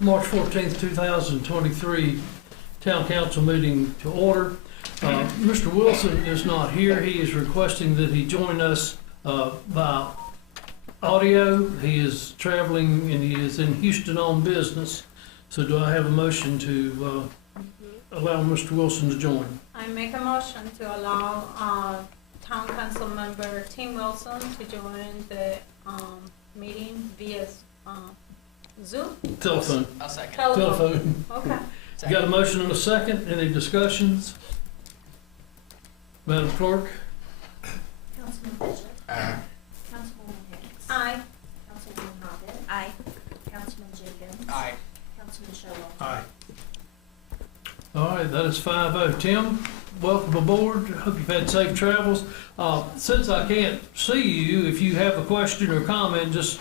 March 14th, 2023 Town Council meeting to order. Mr. Wilson is not here. He is requesting that he join us by audio. He is traveling and he is in Houston on business. So do I have a motion to allow Mr. Wilson to join? I make a motion to allow Town Council member Tim Wilson to join the meeting via Zoom? Telephone. I'll second. Telephone. Okay. You got a motion and a second. Any discussions? Madam Clerk? Councilman Bishop. Aye. Councilwoman Hicks. Aye. Councilwoman Hobbit. Aye. Councilman Jenkins. Aye. Councilman Sherrill. Aye. All right, that is 5-0. Tim, welcome aboard. Hope you've had safe travels. Since I can't see you, if you have a question or comment, just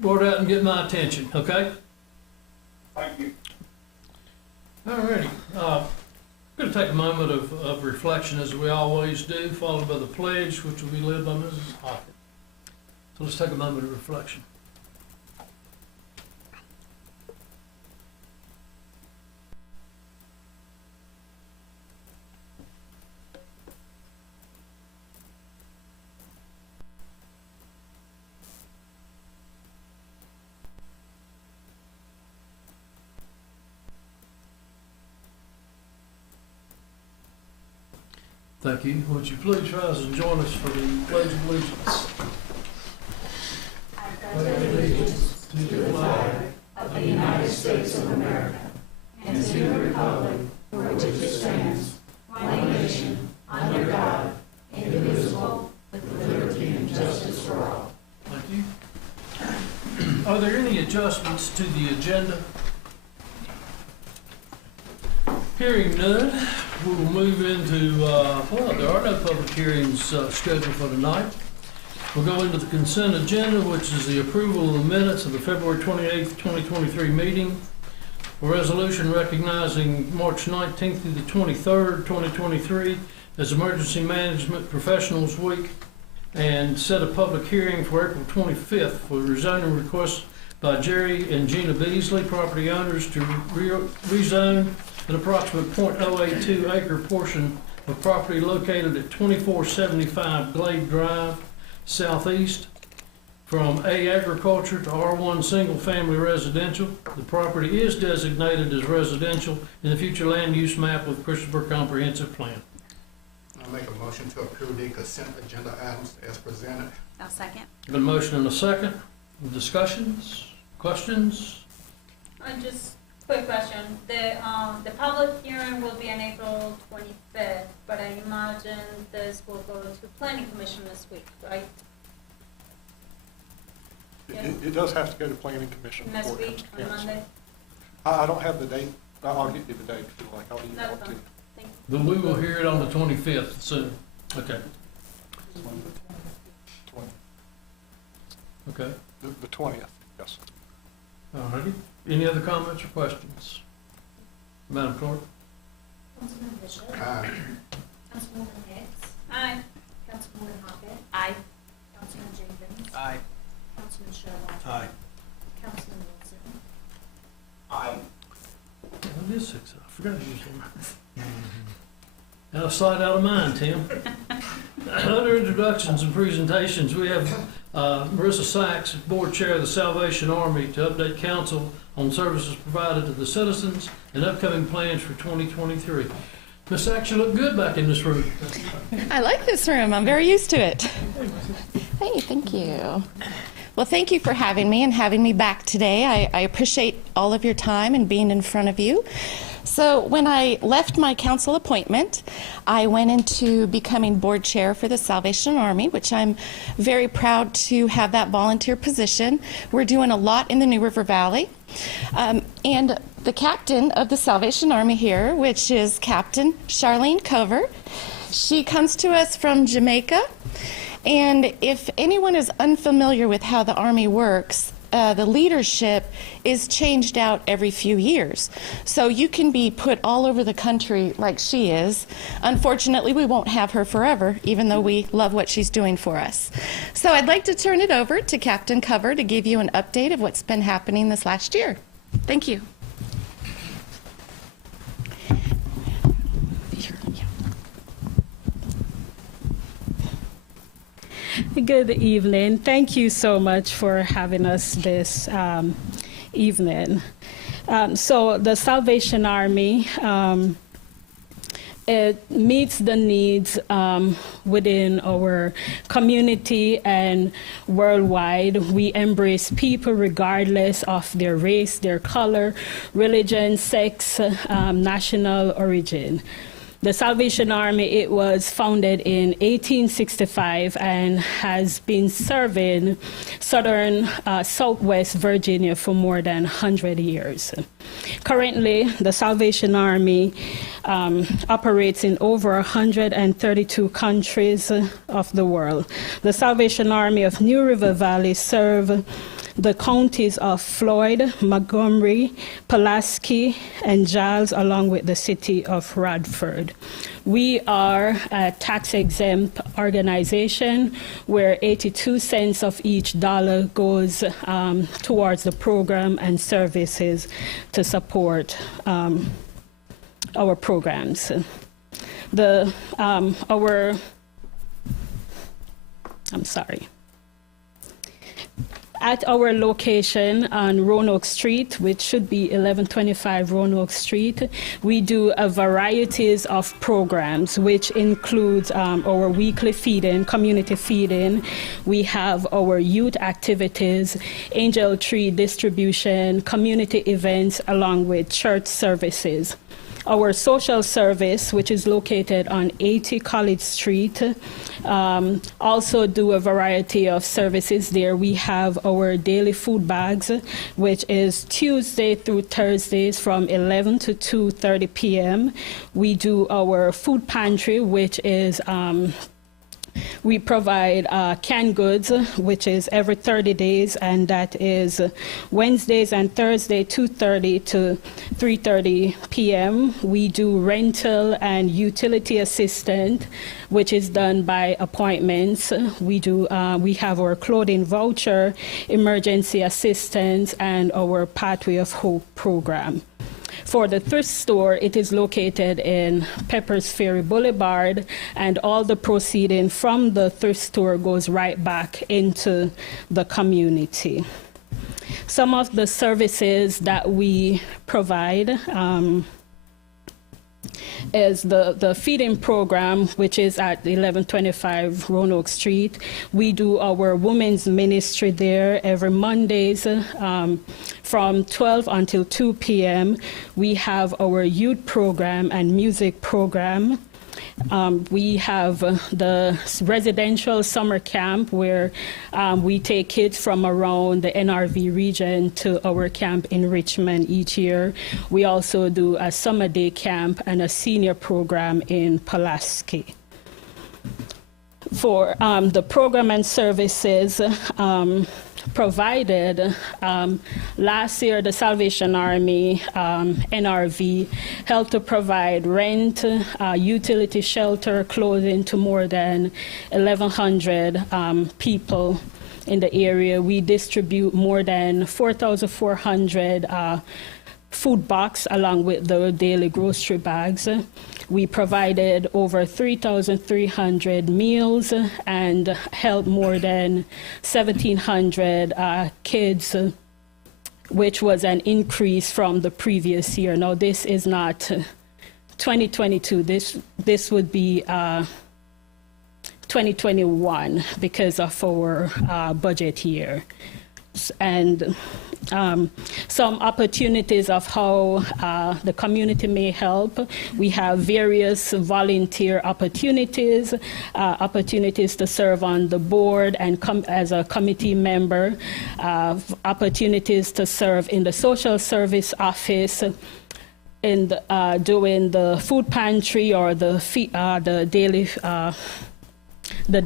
roar it out and get my attention, okay? Thank you. All righty. I'm going to take a moment of reflection, as we always do, followed by the pledge, which will be led by Mrs. Hockett. So let's take a moment of reflection. Thank you. Would you please rise and join us for the Pledge of Allegiance? I pledge allegiance to the flag of the United States of America and to the republic for which it stands, one nation, under God, indivisible, with liberty and justice for all. Thank you. Are there any adjustments to the agenda? Hearing none, we will move into, well, there are no public hearings scheduled for tonight. We'll go into the consent agenda, which is the approval of the minutes of the February 28th, 2023 meeting. A resolution recognizing March 19th through the 23rd, 2023 as Emergency Management Professionals Week, and set a public hearing for April 25th for rezoning requests by Jerry and Gina Beasley, property owners, to rezone an approximate .082 acre portion of property located at 2475 Glade Drive, Southeast, from A agriculture to R1 single family residential. The property is designated as residential in the future land use map with Christopher Comprehensive Plan. I'll make a motion to approve the consent agenda items as presented. I'll second. Got a motion and a second. Discussions? Questions? Just quick question. The public hearing will be on April 25th, but I imagine this will go to Planning Commission this week, right? It does have to go to planning commission. Next before it week, comes to on council. Monday? I don't have the date. I'll get you the date if you like. I'll email That's it to fine. you. Thank you. But we will hear it on the 25th soon. Okay. 20. Okay. The 20th, yes. All righty. Any other comments or questions? Madam Clerk? Councilman Bishop. Aye. Councilwoman Hicks. Aye. Councilwoman Hobbit. Aye. Councilman Jenkins. Aye. Councilman Sherrill. Aye. Councilman Wilson. Aye. It is 6. I forgot to use them. Out of sight, out of mind, Tim. Under introductions and presentations, we have Marissa Sachs, Board Chair of the Salvation Army, to update council on services provided to the citizens and upcoming plans for 2023. Ms. Sachs, you look good back in this room. I like this room. I'm very used to it. Hey, thank you. Well, thank you for having me and having me back today. I appreciate all of your time and being in front of you. So when I left my council appointment, I went into becoming board chair for the Salvation Army, which I'm very proud to have that volunteer position. We're doing a lot in the New River Valley. And the captain of the Salvation Army here, which is Captain Charlene Cover, she comes to us from Jamaica. And if anyone is unfamiliar with how the Army works, the leadership is changed out every few years. So you can be put all over the country like she is. Unfortunately, we won't have her forever, even though we love what she's doing for us. So I'd like to turn it over to Captain Cover to give you an update of what's been happening this last year. Thank you. Good evening. Thank you so much for having us this evening. So the Salvation Army, it meets the needs within our community and worldwide. We embrace people regardless of their race, their color, religion, sex, national origin. The Salvation Army, it was founded in 1865 and has been serving southern Southwest Virginia for more than 100 years. Currently, the Salvation Army operates in over 132 countries of the world. The Salvation Army of New River Valley serve the counties of Floyd, Montgomery, Pulaski, and Giles, along with the city of Radford. We are a tax-exempt organization where 82 cents of each dollar goes towards the program and services to support our programs. At our location on Roanoke Street, which should be 1125 Roanoke Street, we do a varieties of programs, which includes our weekly feeding, community feeding. We have our youth activities, angel tree distribution, community events, along with church services. Our social service, which is located on 80 College Street, also do a variety of services there. We have our daily food bags, which is Tuesday through Thursdays from 11 to 2:30 p.m. We do our food pantry, which is we provide canned goods, which is every 30 days, and that is Wednesdays and Thursday, 2:30 to 3:30 p.m. We do rental and utility assistant, which is done by appointments. We have our clothing voucher, emergency assistance, and our Pathway of Hope program. For the thrift store, it is located in Peppers Ferry Boulevard, and all the proceeding from the thrift store goes right back into the community. Some of the services that we provide is the feeding program, which is at 1125 Roanoke Street. We do our women's ministry there every Mondays from 12 until 2 p.m. We have our youth program and music program. We have the residential summer camp where we take kids from around the NRV region to our camp in Richmond each year. We also do a summer day camp and a senior program in Pulaski. For the program and services provided, last year the Salvation Army NRV helped to provide rent, utility, shelter, clothing to more than 1,100 people in the area. We distribute more than 4,400 food box along with the daily grocery bags. We provided over 3,300 meals and helped more than 1,700 kids, which was an increase from the previous year. Now, this is not 2022. This would be 2021 because of our budget year. And some opportunities of how the community may help. We have various volunteer opportunities, opportunities to serve on the board and as a committee member, opportunities to serve in the social service office, in doing the food pantry or the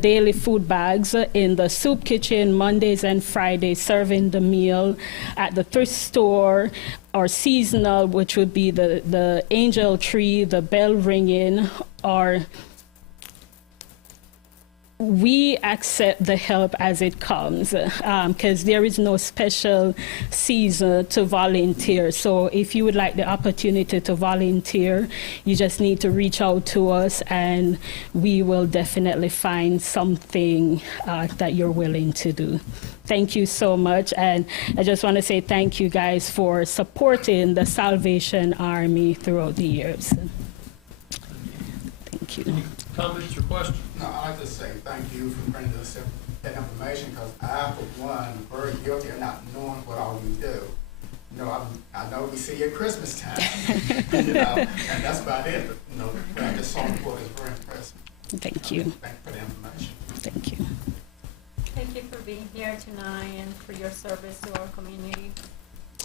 daily food bags, in the soup kitchen Mondays and Fridays, serving the meal at the thrift store, or seasonal, which would be the angel tree, the bell ringing, or we accept the help as it comes, because there is no special season to volunteer. So if you would like the opportunity to volunteer, you just need to reach out to us, and we will definitely find something that you're willing to do. Thank you so much, and I just want to say thank you guys for supporting the Salvation Army throughout the years. Thank you. Any comments or questions? No, I'd just say thank you for bringing us that information, because I, for one, am very guilty of not knowing what all you do. You know, I know we see you at Christmas time, you know, and that's about it, but, you know, what I just saw before is very impressive. Thank you. Thank you for the information. Thank you. Thank you for being here tonight and for your service to our community.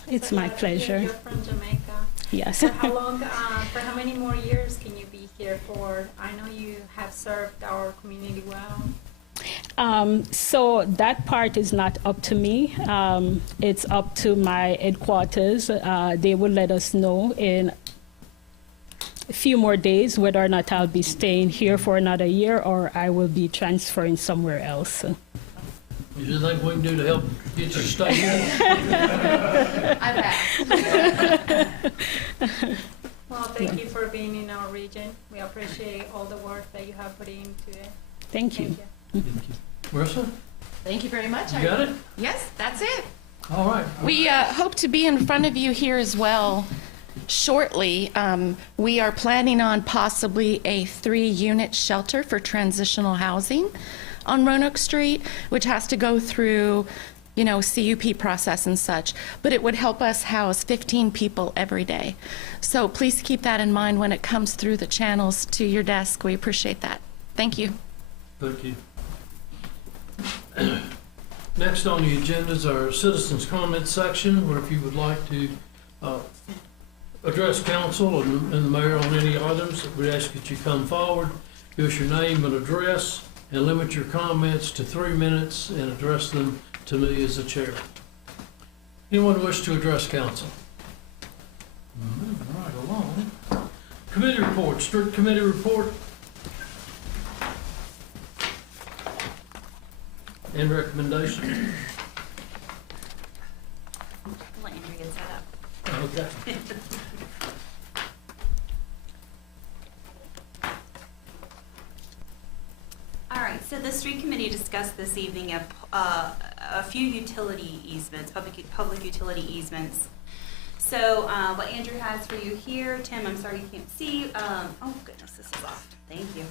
It's So, my pleasure. You're from Jamaica. Yes. For how long, for how many more years can you be here for? I know you have served our community well. So that part is not up to me. It's up to my headquarters. They will let us know in a few more days whether or not I'll be staying here for another year or I will be transferring somewhere else. Is there anything we can do to help get you to stay here? Well, thank you for being in our region. We appreciate all the work that you have put into it. Thank you. Marissa, Thank you very much. you got it? Yes, that's it. All right. We hope to be in front of you here as well shortly. We are planning on possibly a 3-unit shelter for transitional housing on Roanoke Street, which has to go through, you know, CUP process and such, but it would help us house 15 people every day. So please keep that in mind when it comes through the channels to your desk. We appreciate that. Thank you. Thank you. Next on the agenda is our citizens' comment section, where if you would like to address council and the mayor on any items, we ask that you come forward, give us your name and address, and limit your comments to 3 minutes and address them to me as the chair. Anyone wish to address council? Moving right along. Committee report, strict committee report. And recommendation. Let Andrew get set up. Okay. All right, so the street committee discussed this evening a few utility easements, public utility easements. So what Andrew has for you here, Tim, I'm sorry you can't see. Oh goodness, this is off. Thank you.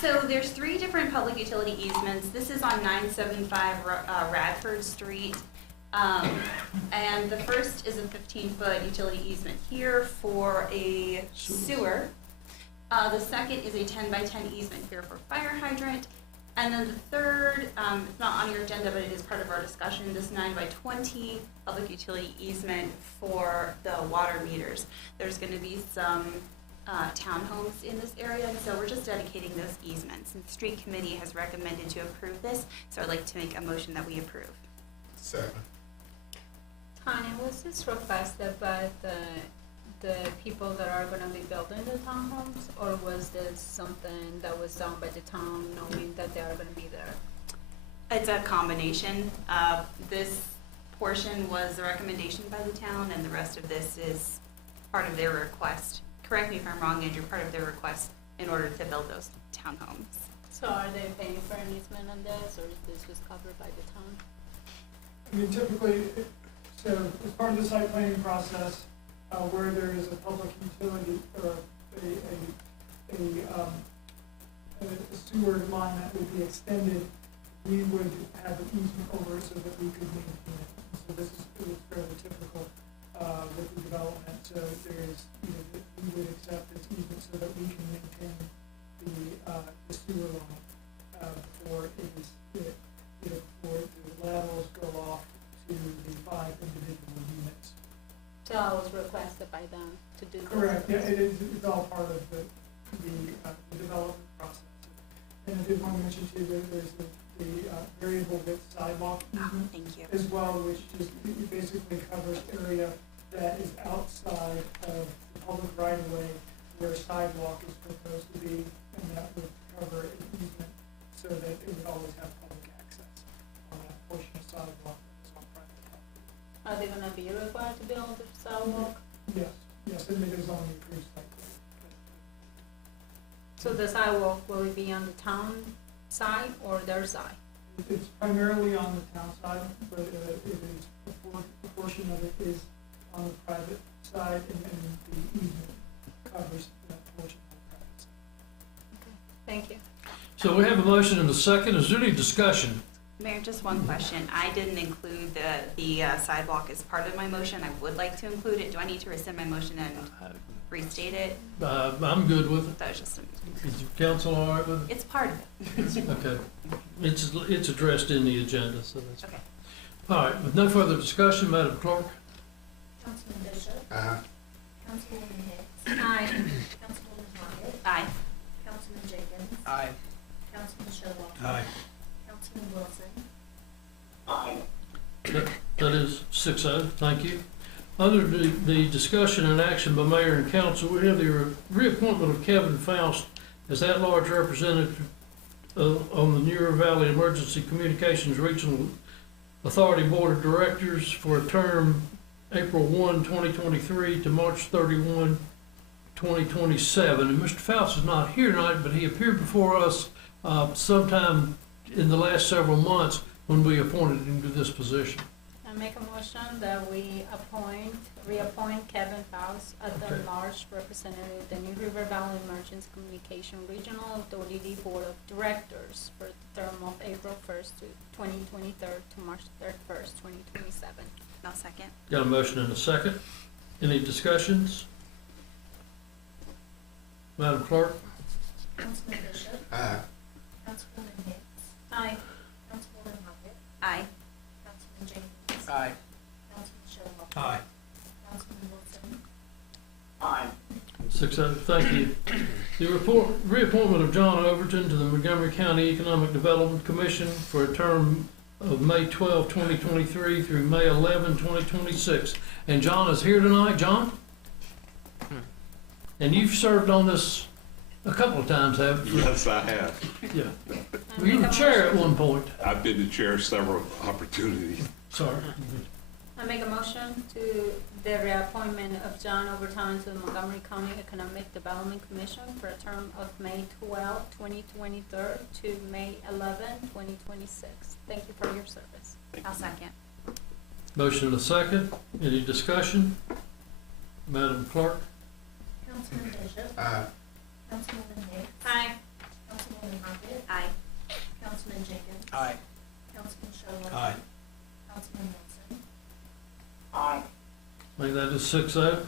So there's 3 different public utility easements. This is on 975 Radford Street. And the first is a 15-foot utility easement here for a sewer. The second is a 10-by-10 easement here for fire hydrant. And then the third, it's not on your agenda, but it is part of our discussion, this 9-by-20 public utility easement for the water meters. There's going to be some townhomes in this area, and so we're just dedicating those easements. And the street committee has recommended to approve this, so I'd like to make a motion that we approve. Second. Tanya, was this requested by the people that are gonna be building the townhomes, or was this something that was done by the town knowing that they are gonna be there? It's a combination. This portion was a recommendation by the town, and the rest of this is part of their request. Correct me if I'm wrong, Andrew, part of their request in order to build those townhomes. So are they paying for an easement on this, or is this just covered by the town? I mean, typically, so as part of the site planning process, where there is a public utility or a sewer line that would be extended, we would have an easement over it so that we could maintain it. So this is fairly typical with the development. So there is, we would accept this easement so that we can maintain the sewer line before it is, before the laterals go off to the 5 individual units. So I was requested by them to do this? Correct, yeah, it's all part of the development process. And I did want to mention too, that there's the variable width sidewalk easement Thank you. as well, which just it basically covers area that is outside of the public right of way where sidewalk is proposed to be, and that would cover an easement so on the sidewalk? Yes, and it is on the approved site. So the sidewalk, will it be on the town side or their side? It's primarily on the town side, but it is, a portion of it is on the private side, and then the easement covers that portion of the private side. Thank you. So we have a motion and a second. Is there any discussion? Mayor, just one question. I didn't include the sidewalk as part of my motion. I would like to include it. Do I need to rescind my motion and restate it? I'm good with it. That was just, Is the council all right with it? it's part of it. Okay. It's addressed in the agenda, so that's. Okay. All right, with no further discussion, Madam Clerk? Councilman Bishop, Uh-huh. Councilwoman Hicks, Aye. Councilwoman Hoggett, Aye. Councilman Jenkins, Aye. Councilman Sherlock, Aye. Councilman Wilson, That is 6-0, thank you. Under the discussion and action by mayor and council, we have the reappointment of Kevin Faust as at-large representative on the Newer Valley Emergency Communications Regional Authority Board of Directors for a term April 1, 2023 to March 31, 2027. And Mr. Faust is not here tonight, but he appeared before us sometime in the last several months when we appointed him to this position. I make a motion that we reappoint Kevin Faust as the Okay. large representative of the New River Valley Emergency Communication Regional Authority Board of Directors for the term of April 1st to 2023 to March 31st, 2027. I'll second. Got a motion and a second. Any discussions? Madam Clerk? Councilman Bishop, Uh-huh. Councilwoman Hicks, Aye. Councilwoman Hoggett, Aye. Councilman Jenkins, Aye. Councilman Sherlock, Aye. Councilman Wilson, 6-0, thank you. The reappointment of John Overton to the Montgomery County Economic Development Commission for a term of May 12, 2023 through May 11, 2026. And John is here tonight. John? And you've served on this a couple of times, haven't you? Yes, I have. Yeah. I You make were a chair at motion- one point. I've been the chair several opportunities. Sorry. I make a motion to the reappointment of John Overton to the Montgomery County Economic Development Commission for a term of May 12, 2023 to May 11, 2026. Thank you for your service. I'll second. Motion and a second. Any discussion? Madam Clerk? Councilman Bishop, Uh-huh. Councilwoman Hicks, Aye. Councilwoman Hoggett, Aye. Councilman Jenkins, Aye. Councilman Sherlock, Aye. Councilman Wilson, I think that is 6-0.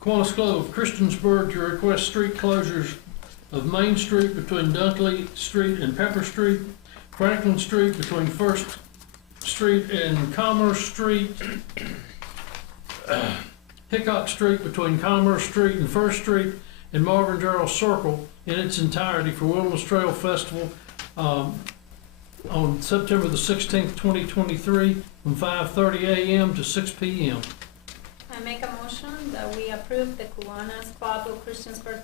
Quantas Club of Christiansburg to request street closures of Main Street between Dunkley Street and Pepper Street, Franklin Street between First Street and Commerce Street, Hickok Street between Commerce Street and First Street, and Marvin Gerald Circle in its entirety for Wilderness Trail Festival on September the 16th, 2023, from 5:30 a.m. to 6 p.m. I make a motion that we approve the Kiwanis Club of Christiansburg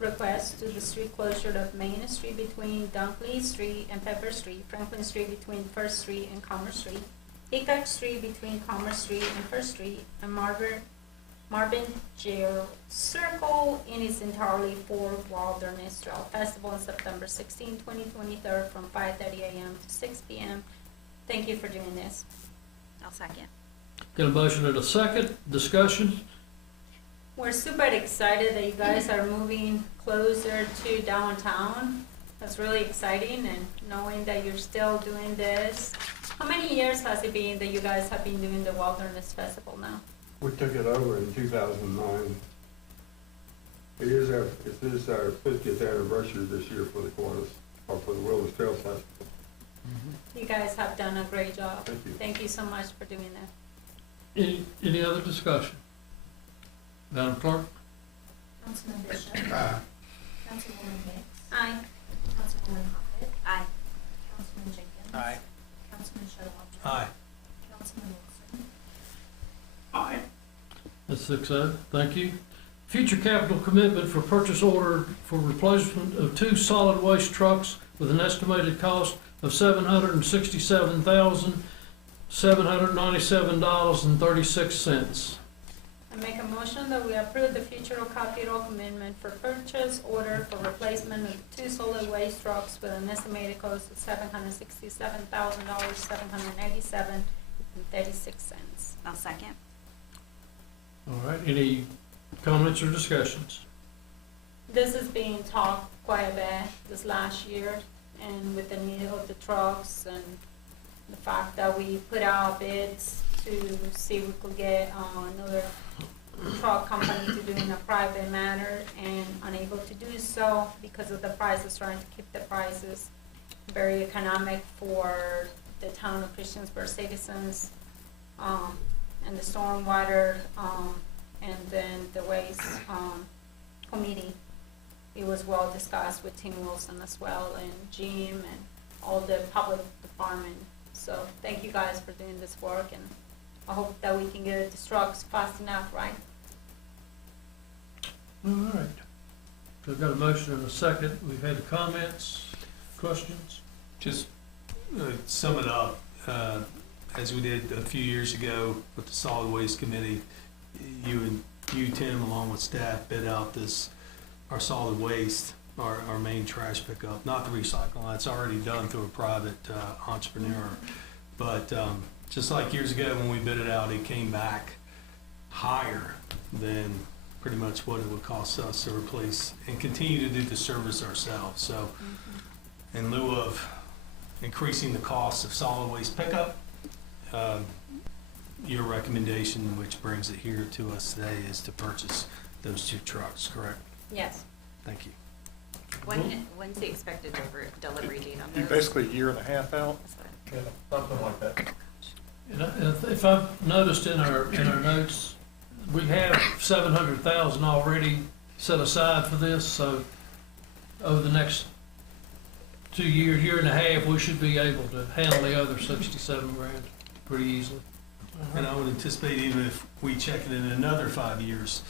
request to the street closure of Main Street between Dunkley Street and Pepper Street, Franklin Street between First Street and Commerce Street, Hickok Street between Commerce Street and First Street, and Marvin Gerald Circle in its entirety for Wilderness Trail Festival on September 16, 2023 from 5:30 a.m. to 6 p.m. Thank you for doing this. I'll second. Got a motion and a second. Discussion? We're super excited that you guys are moving closer to downtown. That's really exciting, and knowing that you're still doing this. How many years has it been that you guys have been doing the Wilderness Festival now? We took it over in 2009. It is our 50th anniversary this year for the Kiwanis, or for the Wilderness Trail Festival. You guys have done a great job. Thank you. Thank you so much for doing that. Any other discussion? Madam Clerk? Councilman Bishop, Uh-huh. Councilwoman Hicks, Aye. Councilwoman Hoggett, Aye. Councilman Jenkins, Aye. Councilman Sherlock, Aye. Councilman Wilson, That's 6-0. Thank you. Future capital commitment for purchase order for replacement of 2 solid waste trucks with an estimated cost of $767,797.36. make a motion that we approve the future capital commitment for purchase order for replacement of 2 solid waste trucks with an estimated cost of $767,000, $787.36. I'll second. All right, any comments or discussions? This is being talked quite a bit this last year, and with the need of the trucks and the fact that we put out bids to see if we could get another truck company to do in a private manner, and unable to do so because of the prices, trying to keep the prices very economic for the town of Christiansburg citizens, and the stormwater, and then the waste committee. It was well discussed with Tim Wilson as well, and Jim, and all the public department. So thank you guys for doing this work, and I hope that we can get the trucks fast enough, right? All right. So I've got a motion and a second. We've had comments, questions? Just sum it up, as we did a few years ago with the Solid Waste Committee, you, Tim, along with staff, bid out our solid waste, our main trash pickup, not the recycling. That's already done through a private entrepreneur. But just like years ago when we bid it out, it came back higher than pretty much what it would cost us to replace and continue to do the service ourselves. So in lieu of increasing the cost of solid waste pickup, your recommendation, which brings it here to us today, is to purchase those 2 trucks, correct? Yes. Thank you. When's the expected delivery date on You those? basically a year and a half out? Yeah, something like that. And if I've noticed in our notes, we have $700,000 already set aside for this, so over the next 2 years, year and a half, we should be able to handle the other 67 grand pretty easily. And I would anticipate even if we check it in another 5 years,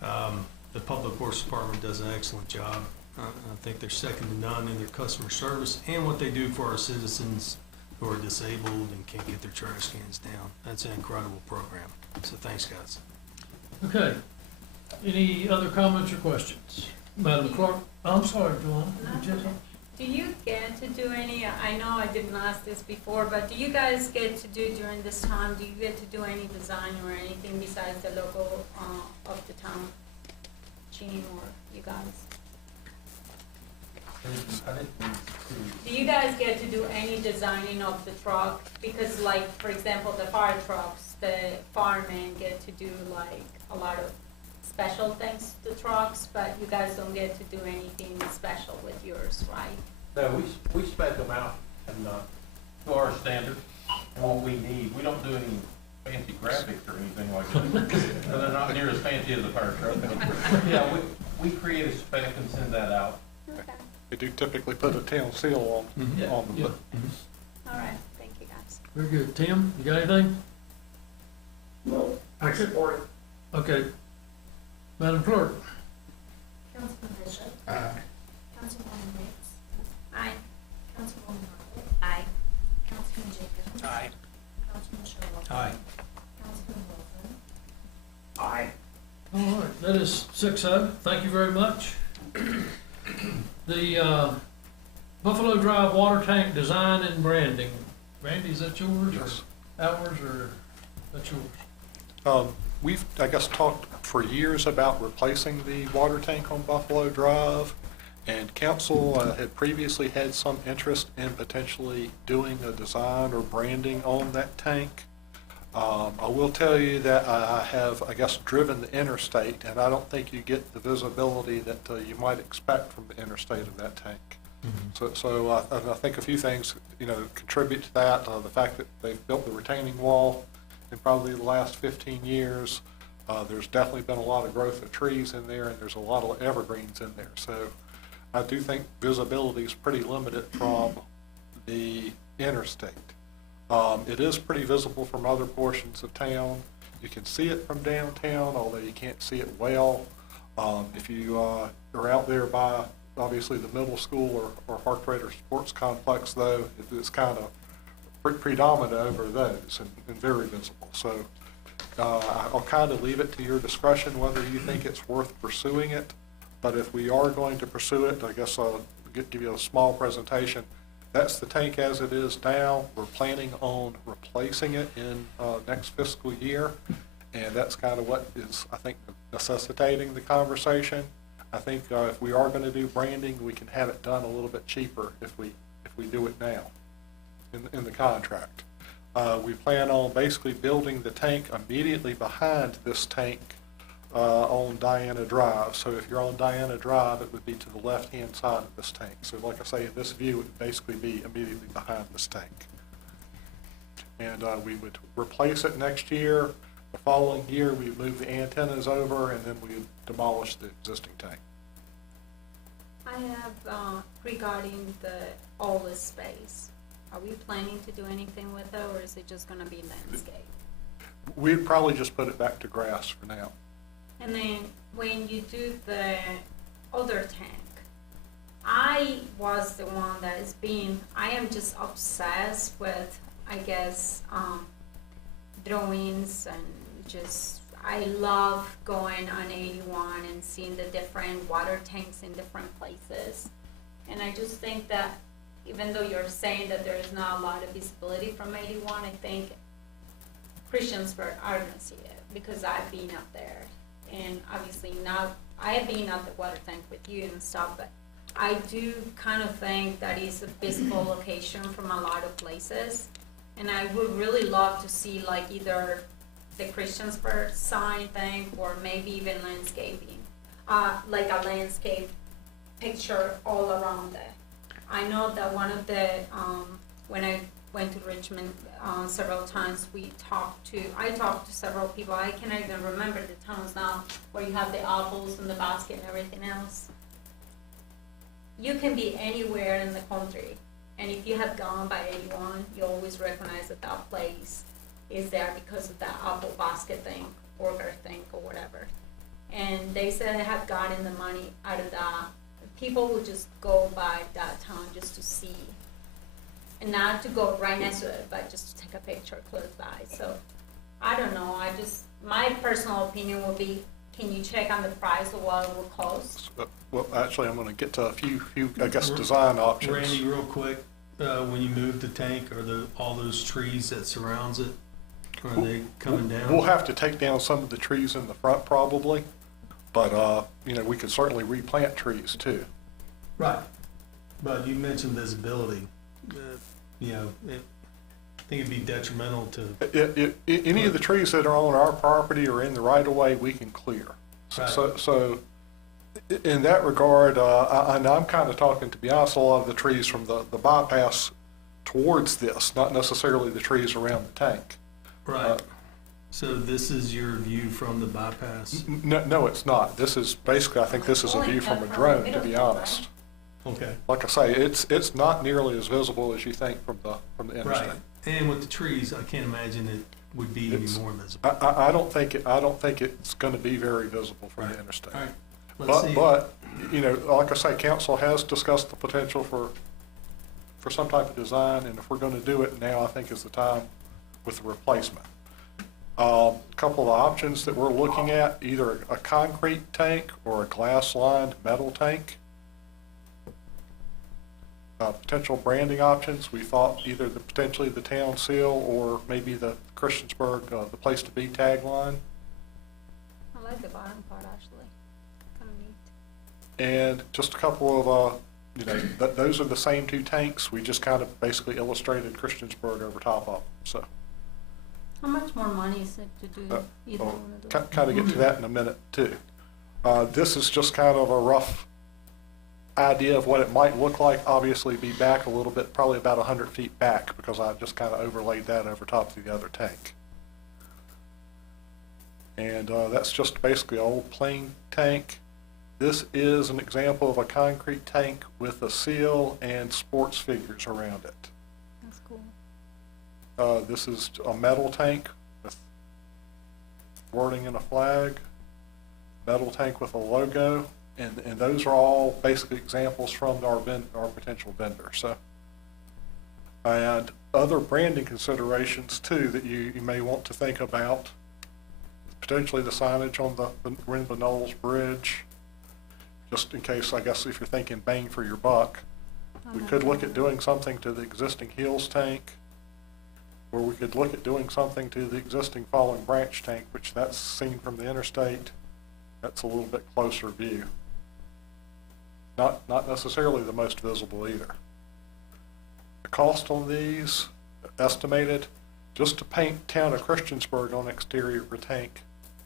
the Public Works Department does an excellent job. I think they're second to none in their customer service and what they do for our citizens who are disabled and can't get their trash cans down. That's an incredible program. So thanks, guys. Okay. Any other comments or questions? Madam Clerk? I'm sorry, Joanna. Did you- Do you get to do any, I know I didn't ask this before, but do you guys get to do during this time, do you get to do any design or anything besides the logo of the town? Gene or you guys? Do you guys get to do any designing of the truck? Because like, for example, the fire trucks, the firemen get to do like a lot of special things to trucks, but you guys don't get to do anything special with yours, right? No, we spec them out and to our standards and what we need. We don't do any fancy graphics or anything like that. And they're not near as fancy as a fire truck. But, yeah, we create a spec and send that out. Okay, They do typically put a town seal on them. Yeah. all right, thank you guys. Very good. Tim, you got anything? No, I support it. Okay. Madam Clerk? Councilman Bishop, Councilwoman Hicks, Aye. Councilwoman Margaret, Aye. Councilman Jacobs, Aye. Councilman Sherrill, Aye. Councilman Wilson, Aye. All right, that is 6-0. Thank you very much. The Buffalo Drive water tank design and branding. Randy, is that yours? Yes. Or ours, or that's yours? We've, I guess, talked for years about replacing the water tank on Buffalo Drive, and council had previously had some interest in potentially doing a design or branding on that tank. I will tell you that I have, I guess, driven the interstate, and I don't think you get the visibility that you might expect from the interstate of that tank. So I think a few things, contribute to that. The fact that they've built the retaining wall in probably the last 15 years. There's definitely been a lot of growth of trees in there, and there's a lot of evergreens in there. So I do think visibility is pretty limited from the interstate. It is pretty visible from other portions of town. You can see it from downtown, although you can't see it well. If you are out there by, obviously, the middle school or Hart Trader Sports Complex, though, it's kind of predominant over those and very visible. So I'll kind of leave it to your discretion whether you think it's worth pursuing it. But if we are going to pursue it, I guess I'll give you a small presentation. That's the tank as it is now. We're planning on replacing it in next fiscal year. And that's kind of what is, I think, necessitating the conversation. I think if we are going to do branding, we can have it done a little bit cheaper if we do it now in the contract. We plan on basically building the tank immediately behind this tank on Diana Drive. So if you're on Diana Drive, it would be to the left-hand side of this tank. So like I say, in this view, it would basically be immediately behind this tank. And we would replace it next year. The following year, we move the antennas over, and then we demolish the existing tank. I have, regarding all this space, are we planning to do anything with it, or is it just gonna be landscape? We'd probably just put it back to grass for now. And then when you do the other tank, I was the one that is I am just obsessed with, I guess, drawings and I love going on 81 and seeing the different water tanks in different places. And I just think that even though you're saying that there is not a lot of visibility from 81, I think Christiansburg are gonna see it because I've been up there. And obviously now I have been at the water tank with you and stuff, but I do kind of think that is a visible location from a lot of places. And I would really love to see like either the Christiansburg sign thing or maybe even landscaping, like a landscape picture all around it. I know that one of the, when I went to Richmond several times, I talked to several people. I cannot even remember the towns now where you have the apples and the basket and everything else. You can be anywhere in the country, and if you have gone by 81, you always recognize that that place is there because of that apple basket thing, order thing, or whatever. And they said they have gotten the money out of that. People would just go by that town just to see, and not to go right next to it, but just to take a picture close by. So I don't know. My personal opinion would be, can you check on the price of what it will cost? Well, actually, I'm going to get to a few, I guess, design options. Randy, real quick, when you move the tank, are all those trees that surrounds it, are they coming down? We'll have to take down some of the trees in the front probably, but we could certainly replant trees too. Right, but you mentioned visibility. I think it'd be detrimental to. Any of the trees that are on our property or in the right of way, we can clear. Right. So in that regard, I'm kind of talking, to be honest, a lot of the trees from the bypass towards this, not necessarily the trees around the tank. Right. So this is your view from the bypass? No, it's not. This is basically, I think this is a view from a drone, to be honest. Okay. Like I say, it's not nearly as visible as you think from the interstate. Right. And with the trees, I can't imagine it would be any more visible. I don't think it's going to be very visible from the interstate. All right. Let's see. But like I say, council has discussed the potential for some type of design, and if we're going to do it now, I think is the time with the replacement. A couple of options that we're looking at: either a concrete tank or a glass-lined metal tank. Potential branding options, we thought either potentially the town seal or maybe the Christiansburg, the place to be tagline. I like the bottom part actually, kind of neat. And just a couple of, those are the same two tanks. We just kind of basically illustrated Christiansburg over top of them. So. How much more money is it to do either one of those? Kind of get to that in a minute too. This is just kind of a rough idea of what it might look like. Obviously be back a little bit, probably about 100 feet back, because I just kind of overlaid that over top of the other tank. And that's just basically an old plain tank. This is an example of a concrete tank with a seal and sports figures around it. That's cool. This is a metal tank with wording and a flag, metal tank with a logo. And those are all basically examples from our potential vendor. So, and other branding considerations too that you may want to think about potentially the signage on the Renville Knowles Bridge, just in case, I guess, if you're thinking bang for your buck. We could look at doing something to the existing Hills tank, or we could look at doing something to the existing Falling Branch tank, which that's seen from the interstate. That's a little bit closer view. Not necessarily the most visible either. The cost on these, estimated, just to paint town of Christiansburg on exterior of a tank,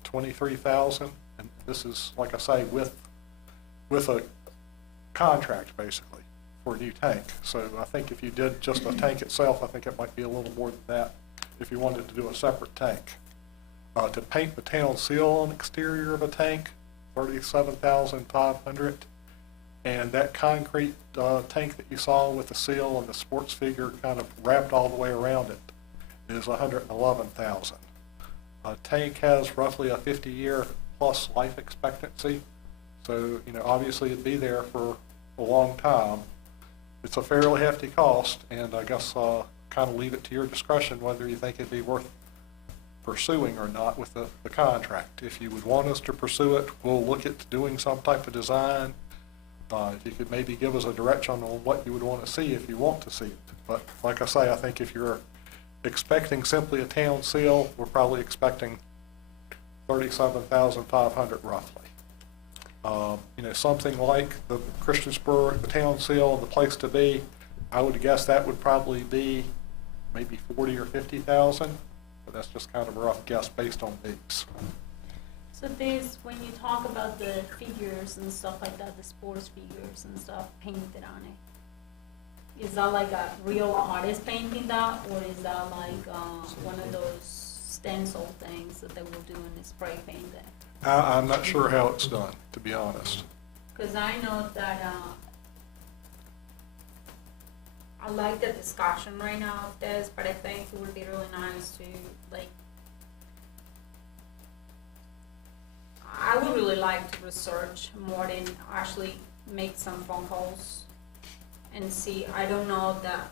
$23,000, and this is, like I say, with a contract basically for a new tank. So I think if you did just a tank itself, I think it might be a little more than that if you wanted to do a separate tank. To paint the town seal on exterior of a tank, $37,500, and that concrete tank that you saw with the seal and the sports figure kind of wrapped all the way around it is $111,000. A tank has roughly a 50-year plus life expectancy, so obviously it'd be there for a long time. It's a fairly hefty cost, and I guess kind of leave it to your discretion whether you think it'd be worth pursuing or not with the contract. If you would want us to pursue it, we'll look at doing some type of design. If you could maybe give us a direction on what you would want to see if you want to see it. But like I say, I think if you're expecting simply a town seal, we're probably expecting $37,500 roughly. Something like the Christiansburg, the town seal, and the place to be, I would guess that would probably be maybe $40,000 or $50,000, but that's just kind of a rough guess based on these. So this, when you talk about the figures and stuff like that, the sports figures and stuff painted on it, is that like a real artist painting that, or is that like one of those stencil things that they will do in the spray paint it? I'm not sure how it's done, to be honest. Because I know that I like the discussion right now of this, but I think it would be really nice to, like, I would really like to research more than actually make some phone calls and see. I don't know that,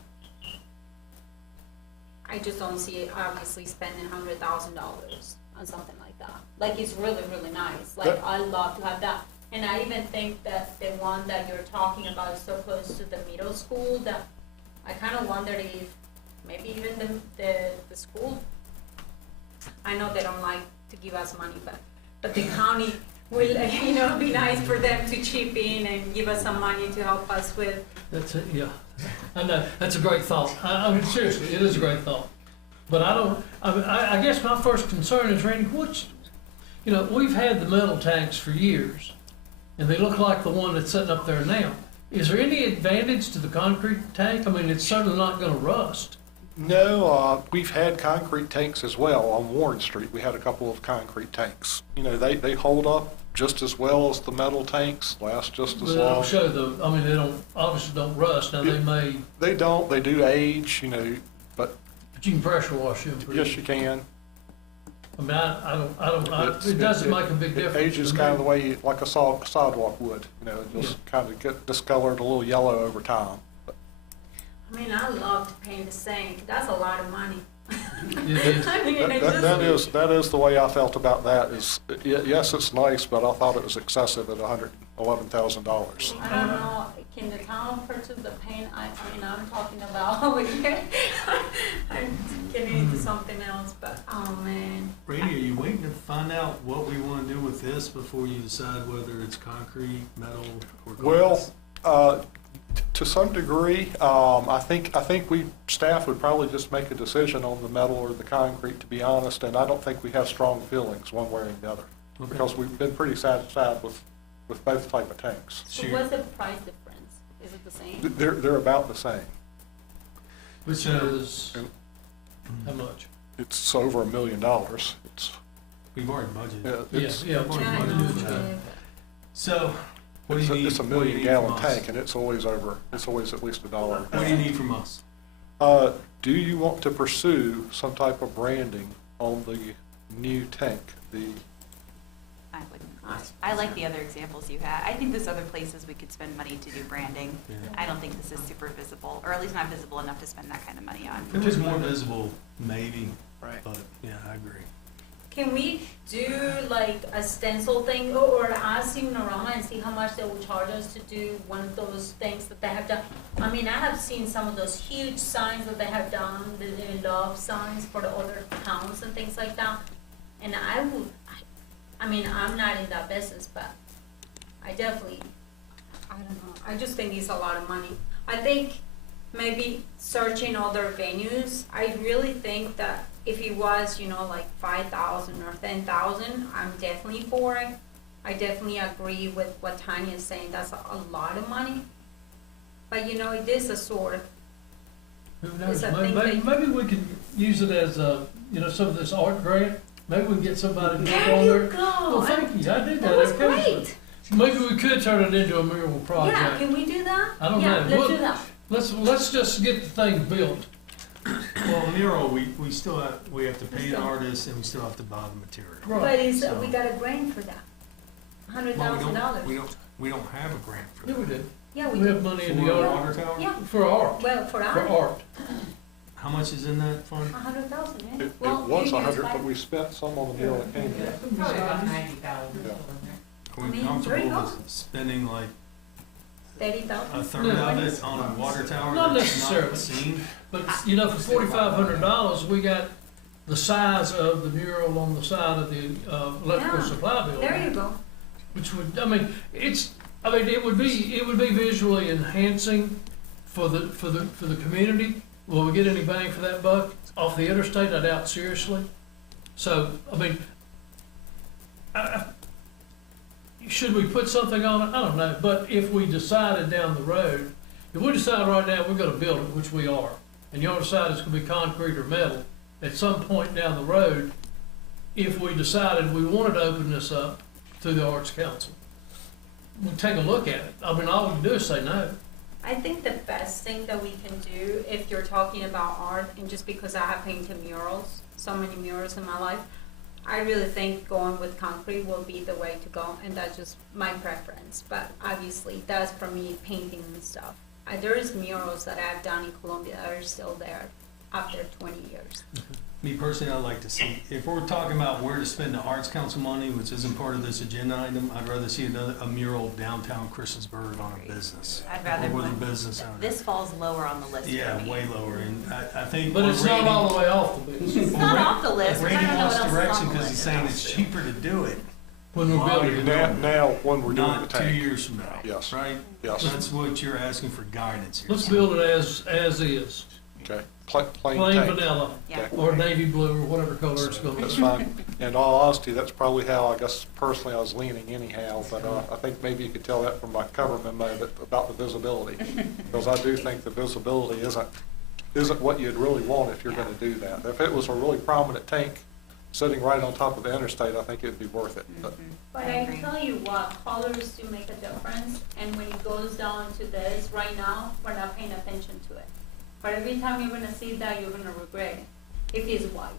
I just don't see it obviously spending $100,000 on something like that. Like, it's really, really nice. Like, I love to have that. And I even think that the one that you're talking about is so close to the middle school that I kind of wonder if maybe even the school, I know they don't like to give us money, but the county will, be nice for them to chip in and give us some money to help us with. That's it, yeah. I know, that's a great thought. I mean, seriously, it is a great thought. But I guess my first concern is, Randy, we've had the metal tanks for years, and they look like the one that's sitting up there now. Is there any advantage to the concrete tank? I mean, it's certainly not gonna rust. No, we've had concrete tanks as well on Warren Street. We had a couple of concrete tanks. They hold up just as well as the metal tanks, last just as long. They obviously don't rust. Now they may. They don't. They do age, but you can pressure wash them. Yes, you can. I mean, it doesn't make a big difference. It ages kind of the way like a sidewalk would. It just kind of get discolored a little yellow over time. I mean, I love to paint the sink. That's a lot of money. That is the way I felt about that. Yes, it's nice, but I thought it was excessive at $111,000. I don't know. Can the town purchase the paint? I'm talking about over here. I'm getting into something else, but oh man. Brady, are you waiting to find out what we want to do with this before you decide whether it's concrete, metal, or glass? Well, to some degree, I think staff would probably just make a decision on the metal or the concrete, to be honest, and I don't think we have strong feelings one way or the other, okay, because we've been pretty satisfied with both type of tanks. So what's the price difference? Is it the same? They're about the same. Which is how much? It's over $1 million. We've already budgeted. We've already budgeted. So. What do you need? It's a 1 million gallon tank, and it's always at least $1. What do you need from us? Do you want to pursue some type of branding on the new tank? I wouldn't. I like the other examples you had. I think there's other places we could spend money to do branding. Yeah. I don't think this is super visible, or at least not visible enough to spend that kind of money on. If it was more visible, maybe. Right. But yeah, I agree. can we do like a stencil thing or ask Signorama and see how much they will charge us to do one of those things that they have done? I mean, I have seen some of those huge signs that they have done, the love signs for the other towns and things like that. And I mean, I'm not in that business, but I definitely, I don't know, I just think it's a lot of money. I think maybe searching other venues, I really think that if it was, like 5,000 or 10,000, I'm definitely for it. I definitely agree with what Tanya is saying, that's a lot of money. But it is a sort of, Who knows, It's a thing maybe we can use it as some of this art grant. Maybe we can get somebody to work there on you there. go. Well, thank you, I did that. That was occasionally. great. Maybe we could turn it into a mural project. Yeah, can we do that? I don't Yeah, know. let's Well, do that. Let's just get the thing built. Well, mural, we still have, we have to pay an artist and we still have to buy the material. Right. But we got a grant for that, Well, $100,000. we don't have a grant for Yeah, that. we did. Yeah, We we have do. money in For the the art, water tower? Yeah, for art, well, for for art, art. How much is in that fund? 100,000, yeah. It Well, was you use 100, five- but we spent some on the mural that came in. Probably about 90,000. Yeah. Are we I mean, comfortable there you go. with spending like 30,000. a third No. of it on a water tower Not that's necessarily. not seen? But, for $4,500, we got the size of the mural on the side of the electrical Yeah. supply building. There you go. Which would, it would be visually enhancing for the community. Will we get any bang for that buck off the interstate? I doubt seriously. So, should we put something on it? I don't know, but if we decided down the road, if we decide right now we're gonna build it, which we are, and you decide it's gonna be concrete or metal, at some point down the road, if we decided we wanted to open this up to the Arts Council, we'll take a look at it. All we can do is say no. I think the best thing that we can do, if you're talking about art, and just because I have painted murals, so many murals in my life, I really think going with concrete will be the way to go, and that's just my preference. But obviously, that's for me painting and stuff. There is murals that I've done in Colombia that are still there after 20 years. Me personally, I'd like to see, if we're talking about where to spend the Arts Council money, which isn't part of this agenda item, I'd rather see a mural downtown Christiansburg on a business. I'd rather, Or with a business owner. this falls lower on the list for me. Yeah, way lower, and I think. But it's not Randy- all the way off the list. It's not off the list, but I Randy don't know wants what else is direction on the because he's list. saying it's cheaper to do it. When we're While building you're it. Now, when we're doing the Not 2 tank. years from now. Yes. Right? Yes. That's what you're asking for guidance here. Let's build it as is, Okay, plain plain tank. vanilla, Yeah. or navy blue, or whatever color it's gonna That's be. fine. In all honesty, that's probably how, I guess, personally I was leaning anyhow, but I think maybe you could tell that from my cover memo about the visibility. Because I do think the visibility isn't what you'd really want if you're gonna do that. If it was a really prominent tank sitting right on top of the interstate, I think it'd be worth it. But But I I agree. tell you what, colors do make a difference, and when it goes down to this, right now, we're not paying attention to it. But every time you're gonna see that, you're gonna regret it, if it's white.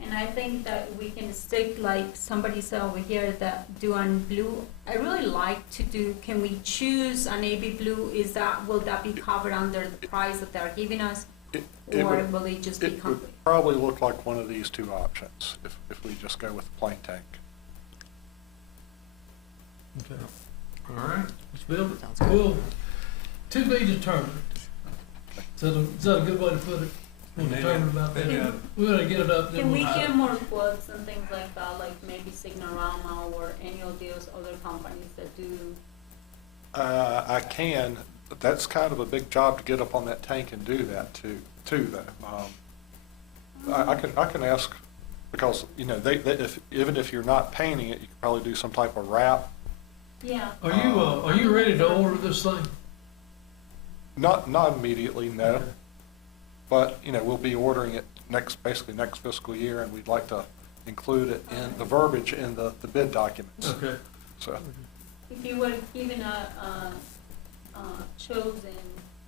And I think that we can stick, like somebody said over here, that do on blue. I really like to do, can we choose a navy blue? Will that be covered under the price that they're giving us? it Or would, will it just be it concrete? would probably look like one of these two options if we just go with the plain tank. Okay, All right. let's build it. Cool. To be determined. Is that a good way to put it? We're Maybe- determined about maybe that. I- We're gonna get it up. then Can we we'll- get more quotes and things like that, like maybe Signorama or any of those other companies that do? I can, but that's kind of a big job to get up on that tank and do that too though. I can ask, because, even if you're not painting it, you could probably do some type of wrap. Yeah. Are you ready to order this thing? Not immediately, no. But, we'll be ordering it basically next fiscal year, and we'd like to include it in the verbiage in the bid documents. Okay. So, If you were given a chosen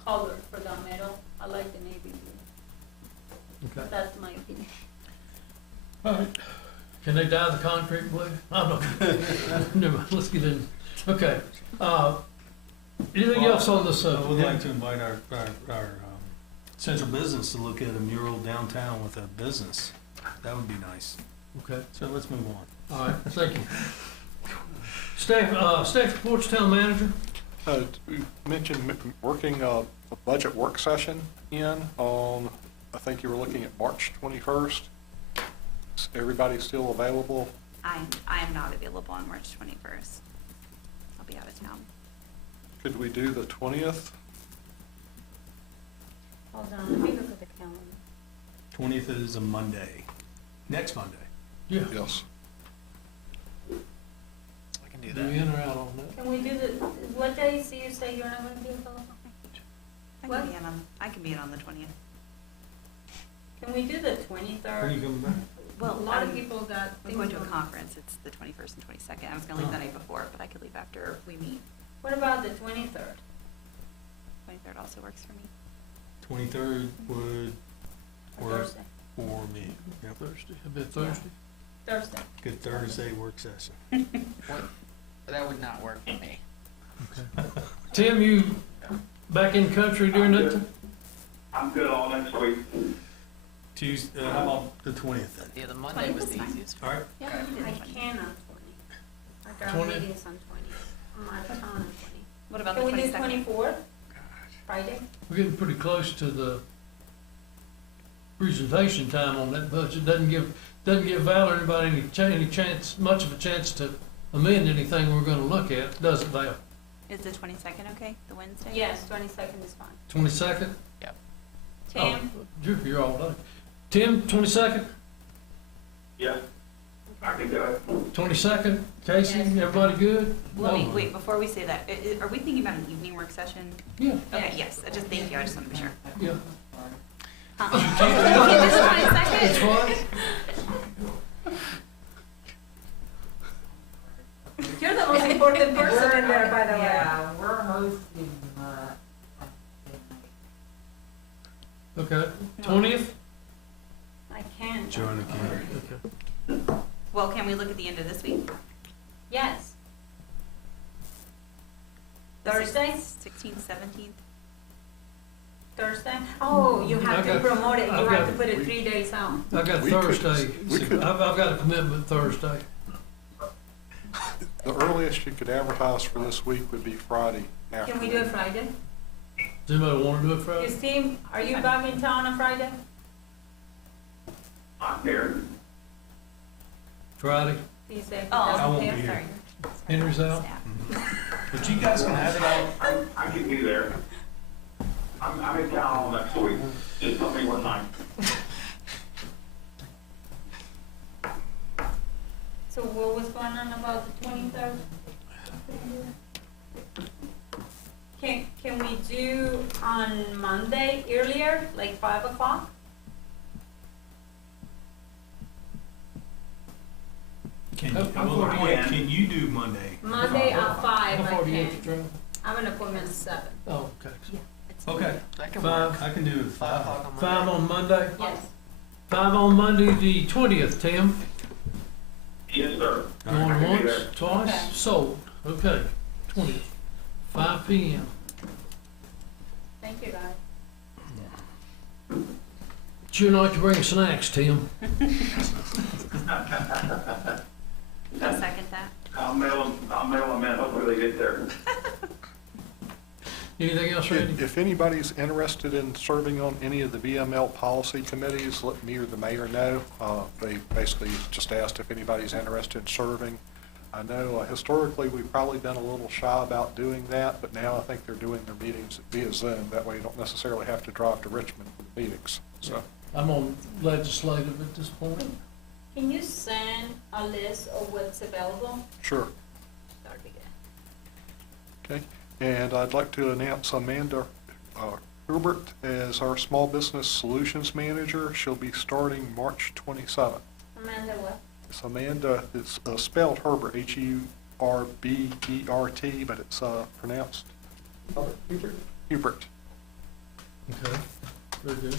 color for the metal, I like the navy blue. Okay. That's my opinion. All right. Can they dye the concrete blue? I'm not, never mind, let's get in. Okay. Anything else on this I subject? would like to invite our central business to look at a mural downtown with a business. That would be nice. Okay, So let's move on. all right, thank you. Staff reports, town manager? We mentioned working a budget work session on, I think you were looking at March 21st. Is everybody still available? I am not available on March 21st. I'll be out of town. Could we do the 20th? Hold on, let me look at the calendar. 20th is a Monday. Next Monday. Yeah. Yes. I can do Do we that. in or out on that? Can we do what days do you say you're not gonna be available? I What? can be in on the 20th. Can we do the Are 23rd? you coming back? Well, A lot of people got I'm things going to a going. conference. It's the 21st and 22nd. I was gonna leave the night before, but I could leave after we meet. What about the 23rd? 23rd also works for me. 23rd would Or work Thursday? for me. Yep. Thursday, a bit Thursday? Thursday. Good Thursday work session. What? That would not work for me. Tim, you back in country during that time? I'm good all next week. Tuesday, how about the 20th then? Yeah, the Monday was the 20th is easiest. All right. Yeah, we can do the I 20th. can on 20. I got 20? meetings on 20. I'm out of town on 20. What about Can the we do 22nd? 24? Friday? We're getting pretty close to the presentation time on that budget. Doesn't give Val or anybody any chance, much of a chance to amend anything we're gonna look at, does it, Val? Is the 22nd okay? The Wednesday? Yes, 22nd is fine. 22nd? Tim? You're all day. Tim, 22nd? Yeah, I can do it. 22nd? Casey, Yes. everybody good? Let me, No. wait, before we say that, are we thinking about an evening work session? Yeah, Okay, yes, thank you, I just want to be sure. yeah. Okay, this 22nd? That's what? You're the most important person in there, by the way. Yeah, we're hosting, Okay, 20th? I can. Joanna can. Okay. Well, can we look at the end of this week? Yes. The Thursday? 16th, 17th? Thursday? Oh, you have I've to got- promote it. You I've have to got- put it 3 days out. I've got We could- Thursday. we could- I've got a commitment Thursday. The earliest you could advertise for this week would be Friday afternoon. Can we do it Friday? Does anybody want to do it Friday? Christine, are you back in town on Friday? I'm here. Friday? He said he Oh, I doesn't won't care. be here. Sorry. Henry's out? Staff. But you guys can have it all. I can be there. I'm in town all next week. Just tell me what time. So what was going on about the 23rd? Can we do on Monday earlier, like 5 o'clock? Can How you, far well, do you- can you do Monday? Monday at 5 How far I do you have to can. travel? I have an appointment at 7. Oh, okay. Okay, That can work. Five, I can do it 5 5. o'clock on Monday. 5 on Monday? Yes. 5 on Monday, the 20th, Tim? Yes, sir. Going I can be once, there. twice, Okay. sold. Okay, 20th, 5 PM. Thank you, guys. It's your night to bring snacks, Tim. I'll second that. I'll mail them in. Hopefully they get there. Anything else, Randy? If anybody's interested in serving on any of the VML policy committees, let me or the mayor know. They basically just asked if anybody's interested in serving. I know historically, we've probably been a little shy about doing that, but now I think they're doing their meetings via Zoom. That way you don't necessarily have to drive to Richmond for the meetings, so. I'm on legislative at this point. Can you send a list of what's available? Sure. That would be good. Okay, and I'd like to announce Amanda Hubert as our Small Business Solutions Manager. She'll be starting March 27th. Amanda what? It's Amanda, it's spelled Herbert, H-U-R-B-E-R-T, but it's pronounced Hubert. Hubert. Okay, very good.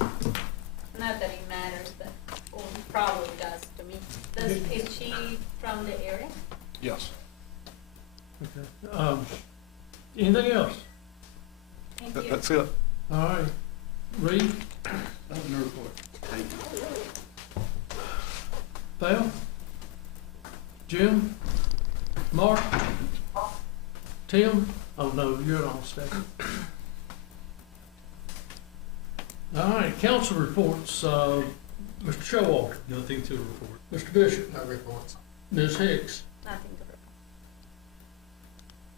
Not that it matters, but well, it probably does to me. Is she from the area? Yes. Okay. Anything else? Thank you. That's it. All right. Reed? Val? Jim? Mark? Tim? Oh, no, you're on staff. All right, council reports, Mr. Showalter, Nothing to report. Mr. Bishop, No reports. Ms. Hicks, Nothing to report.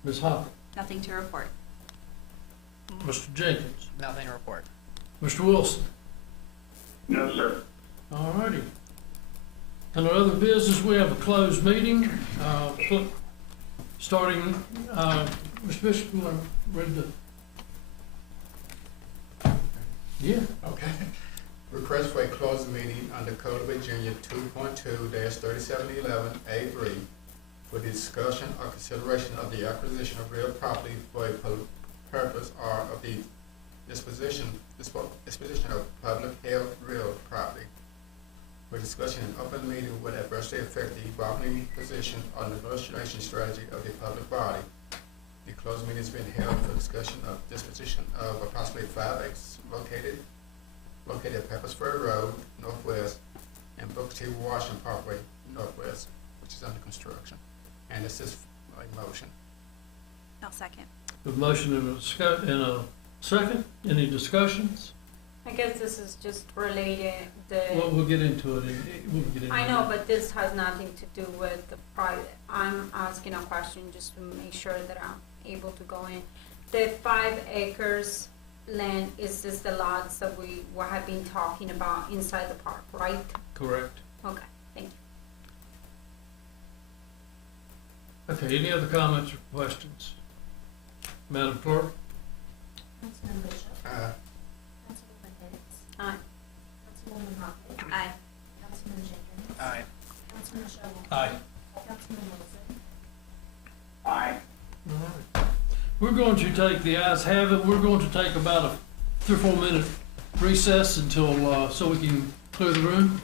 Ms. Hopper, Nothing to report. Mr. Jenkins, Nothing to report. Mr. Wilson. No, sir. All righty. Under other business, we have a closed meeting, starting, Mr. Bishop, you want to read the? Yeah. Okay. Request for a closed meeting under Code of Virginia 2.2-3711A3 for the discussion or consideration of the acquisition of real property for a purpose or of the disposition of public held real property. For discussion in open meeting would adversely affect the bargaining position or negotiation strategy of the public body. The closed meeting has been held for discussion of disposition of approximately 5 acres located at Peppers Ferry Road, northwest, and Booker T. Washington Parkway, northwest, which is under construction. And this is a motion. I'll second. A motion and a second. Any discussions? I guess this is just related, Well, we'll get into it. I know, but this has nothing to do with the private. I'm asking a question just to make sure that I'm able to go in. The 5 acres land, is this the lots that we have been talking about inside the park, right? Correct. Okay, thank you. Okay, any other comments or questions? Madam Clerk? Councilman Bishop. Councilwoman Hicks. Aye. Councilwoman Hopkins. Aye. Councilman Jenkins. Aye. Councilman Showalter. Aye. Councilman Wilson. Aye. All right. We're going to take, the ayes have it, we're going to take about a 3 or 4 minute recess until, so we can clear the room.